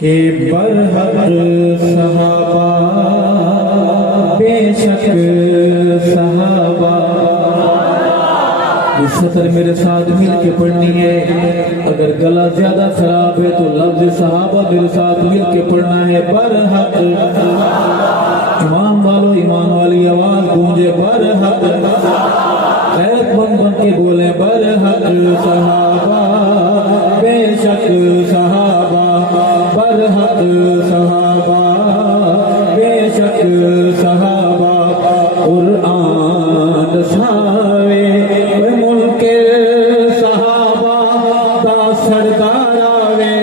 کہ برحق صحابہ بے شک صحابہ. یہ سطر میرے ساتھ مل کے پڑھنی ہے. اگر گلا زیادہ خراب ہے تو لفظ صحابہ میرے ساتھ مل کے پڑھنا ہے. برحق امام والو ایمان والی آواز گونجے. برحق غیرت مند بن کے بولے. برحق صحابہ بے شک صحابہ. برحق صحابہ بے شک صحابہ. قرآن ساوے ملک صحابہ دا سردار آوے.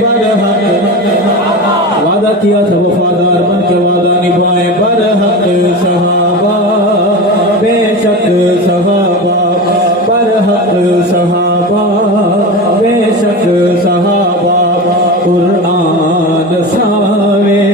برحق وعدہ کیا تھا وفادار بن کے وعدہ نبھائے. برحق صحابہ بے شک صحابہ. برحق صحابہ بے شک صحابہ. قرآن ساوے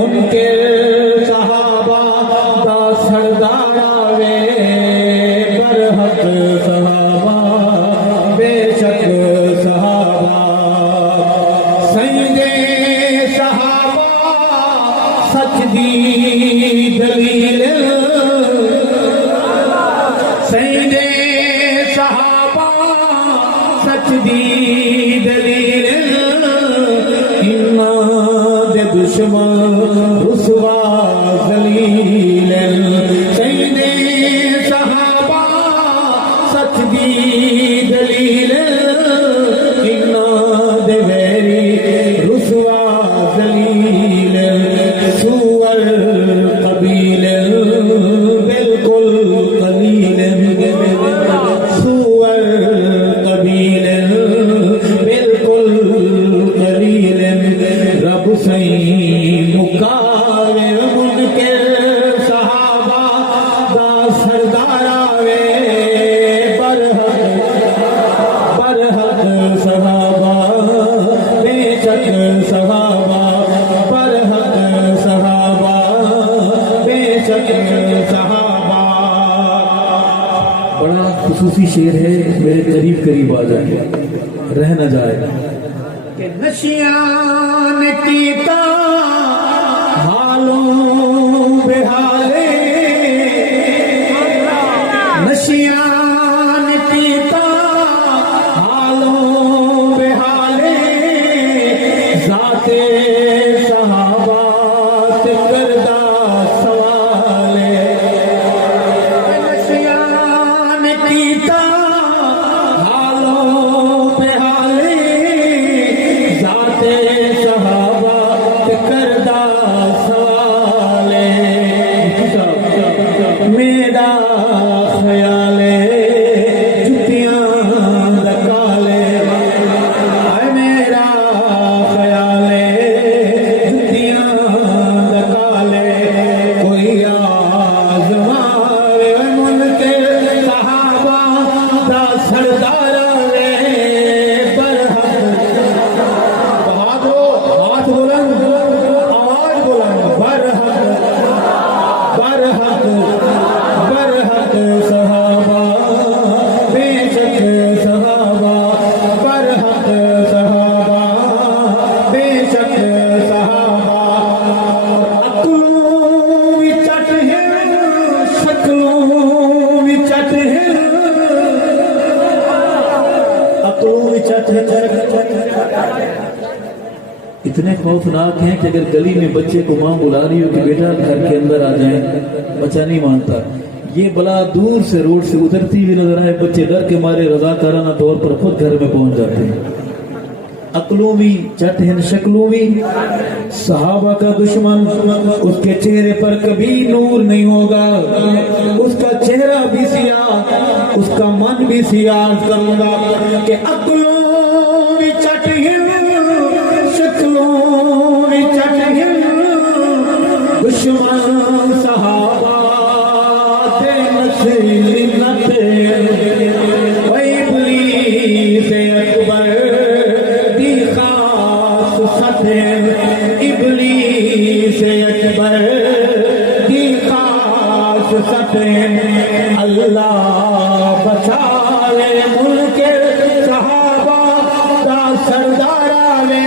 ان کے صحابہ دا سردار آوے. برحق صحابہ بے شک صحابہ. سیدے صحابہ سچ دی دلیل. سیدے صحابہ سچ دی دلیل. دشمن رسوا ذلیل. سیدے صحابہ سچ دی دلیل. دے ویری رسوا ذلیل. سور قبیل بالکل قلیل. سور قبیل بالکل قلیل. رب سائیں مکاوے ان کے صحابہ دا سردار آوے. برحق صحابہ بے شک صحابہ. برحق صحابہ بے شک صحابہ. بڑا خصوصی شعر ہے. میرے قریب قریب آ جائے رہ نہ جائے. کہ نشیان کیتا حالوں بحالے. نشیان کیتا حالوں بحالے. ذات صحابہ کردہ سوالے. نشیان کیتا حالوں بحالے. صحابہ کردہ سوال. میرا خیال جتیاں دکالے. میرا خیال جتیاں دکالے. کوئی آزمائے ملک صحابہ دا سردار آوے. برحق صحابہ بے شک صحابہ. برحق صحابہ بے شک صحابہ. عقلوں بھی چٹ ہے شکلوں بھی چٹ ہے. عقلوں بھی چٹ ہے. اتنے خوفناک ہیں کہ اگر گلی میں بچے کو ماں بلا رہی ہو کہ بیٹا گھر کے اندر آ جائیں, بچہ نہیں مانتا. یہ بلا دور سے روڈ سے اترتی ہوئی نظر آئے. بچے ڈر کے مارے رضاکارانہ طور پر خود گھر میں پہنچ جاتے ہیں. عقلوں بھی چٹ ہیں شکلوں بھی. صحابہ کا دشمن اس کے چہرے پر کبھی نور نہیں ہوگا. اس کا چہرہ بھی سیاہ اس کا من بھی سیاہ. کروں گا کہ عقلوں بھی چٹ ہیں دشمن صحابہ تے نصیحت. ابلیس اکبر دی خاص فتح. ابلیس اکبر دی خاص فتح. اللہ بچا لے ملک صحابہ دا سردار آوے.